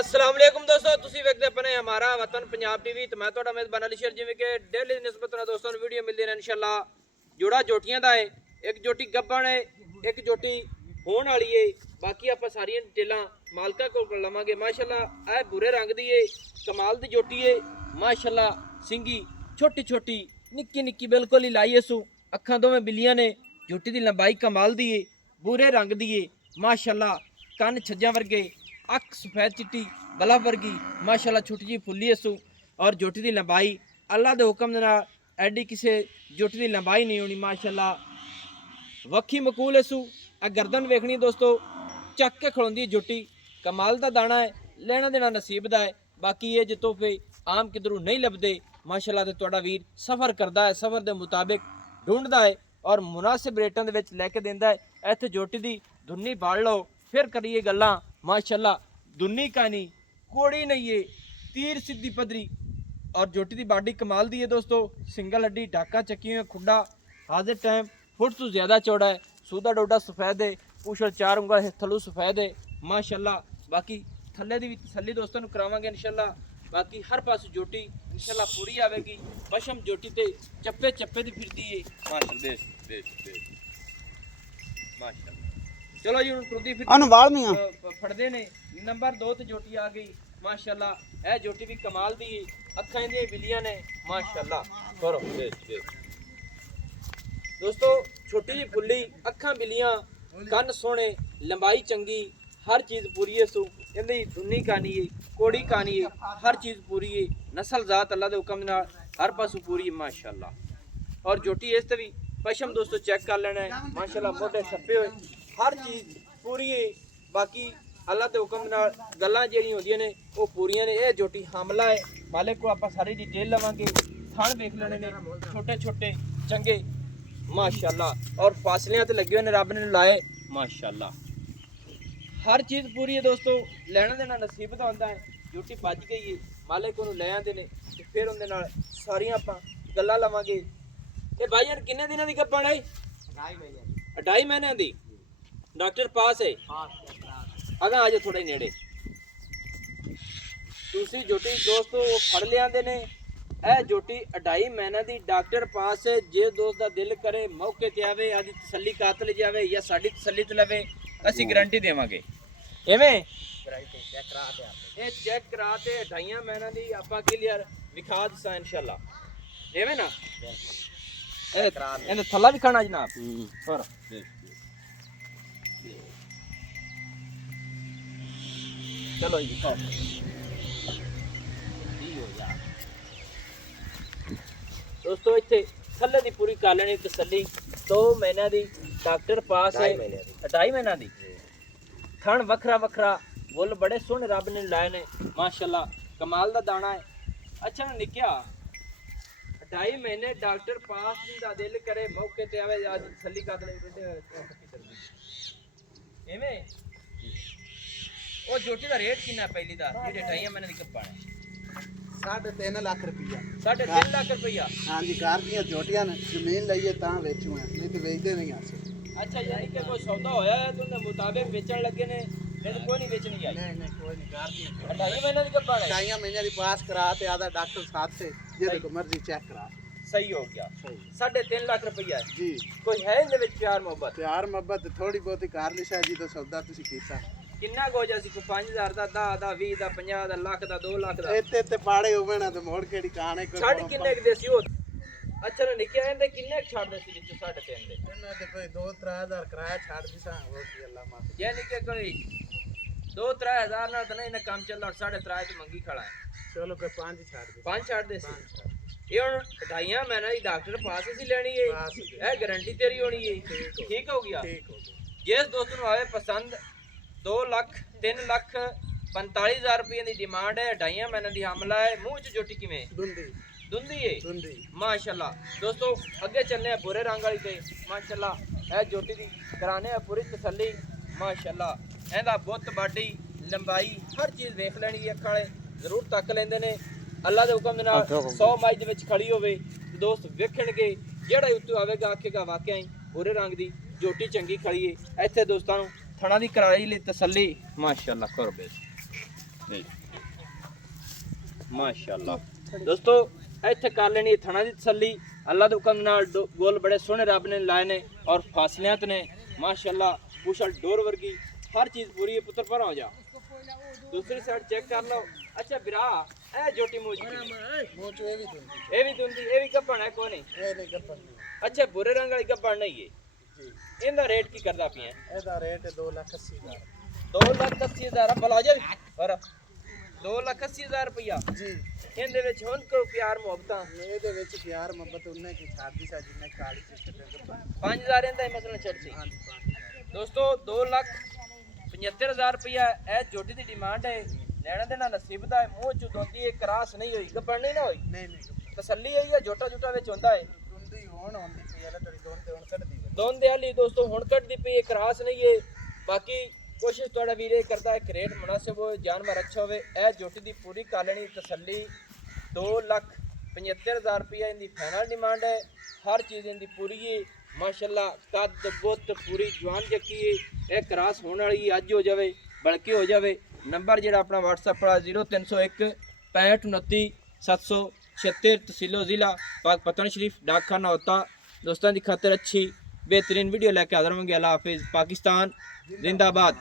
अस्सलाम वालेकुम दोस्तों, ਤੁਸੀਂ ਵੇਖਦੇ ਆਪਣੇ ਹਮਾਰਾ ਵਤਨ ਪੰਜਾਬ ਟੀਵੀ ਤੇ ਮੈਂ ਤੁਹਾਡਾ ਮੇਜ਼ਬਾਨ ਅਲੀ ਸ਼ੇਰ। ਜਿਵੇਂ ਕਿ ਡੇਲੀ ਦੀ ਨਿਸਬਤ ਨਾਲ ਦੋਸਤਾਂ ਨੂੰ ਵੀਡੀਓ ਮਿਲਦੀ ਰਹੇ ਇਨਸ਼ਾਅੱਲਾ। ਜੋੜਾ ਜੋਟੀਆਂ ਦਾ ਹੈ, ਇੱਕ ਜੋਟੀ ਗੱਬਣ ਹੈ, ਇੱਕ ਜੋਟੀ ਹੋਣ ਵਾਲੀ ਹੈ। ਬਾਕੀ ਆਪਾਂ ਸਾਰੀਆਂ ਡਿਟੇਲਾਂ ਮਾਲਕਾ ਕੋਲ ਲਵਾਂਗੇ। ਮਾਸ਼ਾਅੱਲਾ ਇਹ ਭੂਰੇ ਰੰਗ ਦੀ ਹੈ, ਕਮਾਲ ਦੀ ਜੋਟੀ ਹੈ। ਮਾਸ਼ਾਅੱਲਾ ਸਿੰਗੀ ਛੋਟੀ ਛੋਟੀ ਨਿੱਕੀ ਨਿੱਕੀ ਬਿਲकुल ਹੀ ਲਾਈ ਸੂ, ਅੱਖਾਂ ਦੋਵੇਂ ਬਿੱਲੀਆਂ ਨੇ। ਜੋਟੀ ਦੀ ਲੰਬਾਈ ਕਮਾਲ ਦੀ ਹੈ, ਭੂਰੇ ਰੰਗ ਦੀ ਹੈ। ਮਾਸ਼ਾਅੱਲਾ ਕੰਨ ਛੱਜਾਂ ਵਰਗੇ, अख सफेद चिट्टी बला वर्गी। माशाअल्लाह छोटी जी फुली असू और जोटी की लंबाई अल्लाह के हुक्म दे नाल एडी किसी जोटी की लंबाई नहीं होनी। माशाअल्लाह वक्खी मकूल असू। आ गर्दन वेखनी दोस्तों, चक के खड़ोंदी जोटी। कमाल का दाना है, लेना देना नसीब का है। बाकी ये जो तोहफे आम किधरों नहीं लभदे माशाअल्लाह ते तुहाडा वीर सफ़र करता है, सफ़र के मुताबिक ढूंढता है और मुनासिब रेटां दे विच लैके दिंदा है। इत्थे जोटी की धुन्नी पाड़ लो फिर करिए गल्लां। माशाअल्लाह दुन्नी कानी कोड़ी नहीं है, तीर सीधी पदरी और जोटी की बाडी कमाल दी है दोस्तों। सिंगल हड्डी डाका चकी हुई, खुडा हाजिर टाइम फुट तो ज़्यादा चौड़ा है। सूदा डोडा सफ़ेद है, पूछल 4 उंगल थलू सफ़ेद है। माशाअल्लाह बाकी थले की भी तसल्ली दोस्तों करावांगे इंशाअल्लाह। बाकी हर पास जोटी इंशाअल्लाह पूरी आवेगी। पशम जोटी ते चप्पे चप्पे दी फिरदी है। माशाअल्लाह माशाअल्लाह। चलो जी टुरदी फिर फड़दे ने। नंबर 2 ते जोटी आ गई माशाअल्लाह। ए जोटी भी कमाल दी है, अखां दी बिलियां ने माशाअल्लाह। करो दोस्तों, छोटी जी फुल्ली, अखां बिलियां, कन्न सोने, लंबाई चंगी, हर चीज़ पूरी है। सो इहदी दुन्नी कानी है, कोड़ी कानी है, हर चीज़ पूरी है। नस्ल जात अल्लाह दे हुक्म नाल हर पासों पूरी है माशाअल्लाह। और जोटी इस ते भी पशम दोस्तों चेक कर लेना है माशाअल्लाह। मोटे छप्पे हुए हर चीज़ पूरी है। बाकी अल्लाह के हुक्म नाल गल्लां जिहड़ियां होंदियां ने वो पूरियां ने। यह जोटी हमला है, मालिक को आप सारी डिटेल लवांगे। थण देख लेने ने छोटे छोटे चंगे माशाअल्लाह और फासलियां ते लगे हुए ने, रब ने लाए माशाअल्लाह। हर चीज़ पूरी है दोस्तों, लेना देना नसीब दा हुंदा है। जोटी बच गई है, मालिक उहनूं ले आंदे ने ते फिर उहदे नाल सारियां आपां गल्लां लवांगे। ते भाई यार किन्ने दिनां दी गप्पण है? 2.5 महीने दी। डॉक्टर पास है? अगर आ जाओ थोड़ा ही नेड़े। दूसरी जोटी दोस्तों वो फड़ लिया ने। ए जोटी 2.5 महीने की डॉक्टर पास है। जे दोस्त का दिल करे मौके ते आवे, आदि तसल्ली कातल जावे या साडी तसल्ली ते लवे, असी गारंटी देवांगे। एवें चेक करा ते 2.5 महीने की आपां क्लियर विखा दसा इंशाअल्लाह। एवें ना ए थल्ला भी खाना जनाब पर चलो जी दोस्तों, इतने थले की पूरी कर लेनी तसल्ली। 2 महीने की डॉक्टर पास है, 2.5 महीने की। थण वखरा वखरा, बुल बड़े सोहने रब ने लाए ने माशाअल्लाह, कमाल का दाना है। अच्छा ना निक्या 2.5 महीने डॉक्टर पास दा दिल करे मौके ते आवे, आज तसल्ली कर ले। एवें वो जोटी का रेट कितना पहली दा जेडे 2.5 महीने दी कप्पा है? 3.5 लाख रुपया। 3.5 लाख रुपया? हाँ जी, घर दी जोटियां जमीन लईए तां वेचू है, नहीं तो वेचदे नहीं आसे। अच्छा यानी कि कोई सौदा होया है तो उनके मुताबिक बेचण लगे ने, नहीं तो कोई नहीं बेचनी आई। नहीं कोई नहीं, घर दी 2.5 महीने दी कप्पा है। 2.5 महीने दी पास करा ते आधा डॉक्टर साथ से जे को मर्जी चेक करा। सही हो गया। 3.5 लाख रुपया है जी। कोई है इनदे विच प्यार मोहब्बत? प्यार मोहब्बत थोड़ी बहुती कर ली शायद, जी तो सौदा तुसी कीता। किन्ना गोजा सी? को 5000 दा, 10 दा, 20 दा, 50 दा, लाख दा, 2 लाख दा? इत्ते पाड़े होवे ना ते मोड़ केड़ी काने को छड़ किन्ने के देसी हो? अच्छा ना निकया इनदे किन्ने छड़ दे सी जिस 3.5 दे? इन्ना ते कोई 2-3 हज़ार किराया छाड़ दिसा हो कि अल्लाह माफ। यानी कि कोई 2-3 हज़ार नाल तो नहीं ना काम चलदा। 3.5 ते मंगी खड़ा है। चलो कोई 5 छाड़ दे। 5 छाड़ दे सी। ये हुण 2.5 महीने की डॉक्टर पास ही लेनी है, ए गारंटी तेरी होनी है। ठीक हो गया। जिस दोस्त नूं आवे पसंद 2 लाख 3 लाख 45 हज़ार रुपये की डिमांड है। 2.5 महीने की हमला है। मुँह च जोटी किवें दुंदी है माशाअल्लाह। दोस्तों अगे चलने बुरे रंग वाली ते माशाअल्लाह। ए जोटी की कराने पूरी तसल्ली माशाअल्लाह। एंदा बुत बाडी लंबाई हर चीज़ देख लेनी है, अखां वाले जरूर तक लेंदे ने। अल्लाह के हुक्म नाल 100 मज दे विच खड़ी होवे दोस्त वेखणगे, जेड़ा उत्तों आवेगा आखेगा वाकई बुरे रंग की जोटी चंगी खड़ी है। इत्थे दोस्तां नूं थणा दी कराई ले तसल्ली माशाअल्लाह। करो बेस ਮਾਸ਼ਾਅੱਲਾ ਦੋਸਤੋ ਇੱਥੇ ਕਰ ਲੈਣੀ ਥਣਾ ਦੀ ਤਸੱਲੀ ਅੱਲਾ ਦੇ ਹੁਕਮ ਨਾਲ ਗੋਲ ਬੜੇ ਸੋਹਣੇ ਰੱਬ ਨੇ ਲਾਏ ਨੇ ਔਰ ਫਾਸਲਿਆਤ ਨੇ ਮਾਸ਼ਾਅੱਲਾ ਪੁਸ਼ਲ ਡੋਰ ਵਰਗੀ ਹਰ ਚੀਜ਼ ਪੂਰੀ ਹੈ ਪੁੱਤਰ ਪਰ ਹੋ ਜਾ दूसरी साइड चेक कर लो अच्छा बिरा ए जोटी मूज ਮੋਚ ਇਹ ਵੀ ਦਿੰਦੀ ये भी दुंदी ये भी गब्बन है कोई नहीं ਇਹ ਨਹੀਂ ਗੱਪਣ ਦੀ अच्छा भूरे रंग वाली गब्बन नहीं है ਜੀ इनका रेट की करदा पिया ਇਹਦਾ ਰੇਟ 2,80,000 2,80,000 भला जा और 2,80,000 रुपया ਜੀ इनदे विच हुन को प्यार मोहब्बतां ਇਹਦੇ ਵਿੱਚ ਪਿਆਰ ਮੁਹੱਬਤ ਉਹਨੇ ਕੀ ਛਾਦੀ ਸਾ ਜਿੰਨੇ ਕਾਲੀ ਸਿਸਟਰ ਦੇ ਗੱਪਣ 5,000 इनदा मसला छड़ सी ਹਾਂਜੀ दोस्तों 2,75,000 रुपया ए जोटी दी डिमांड है लेना देना नसीब दा है मुंह चो दोंदी है क्रास नहीं होई गब्बन नहीं ना होई ਨਹੀਂ ਨਹੀਂ तसल्ली है जोटा जोटा विच हुंदा है ਦੁੰਦੀ ਹੋਣ ਹੁੰਦੀ ਪਈ ਹੈ ਤੇਰੀ ਦੋਨ ਤੇ ਹੁਣ ਕੱਢਦੀ ਹੈ दोन दयाली दोस्तों हुण कटदी पई है क्रास नहीं है बाकी कोशिश थोड़ा वीर ये करता है कि रेट मुनासिब हो जानवर अच्छा होवे ए जोटी दी पूरी कालनी तसल्ली 2,75,000 रुपया इनकी फाइनल डिमांड है हर चीज़ इनकी पूरी है माशाल्लाह कद बुत पूरी जवान जक्की है ये क्रास होने वाली अज हो जाए बल्कि हो जाए नंबर जो अपना व्हाट्सएप वाला 0301 65 29 776 तहसीलो ज़िला पाक पतन शरीफ डाकखाना होता दोस्तों की खातिर अच्छी बेहतरीन वीडियो लेके हाजिर होंगे अल्लाह हाफिज़ पाकिस्तान जिंदाबाद।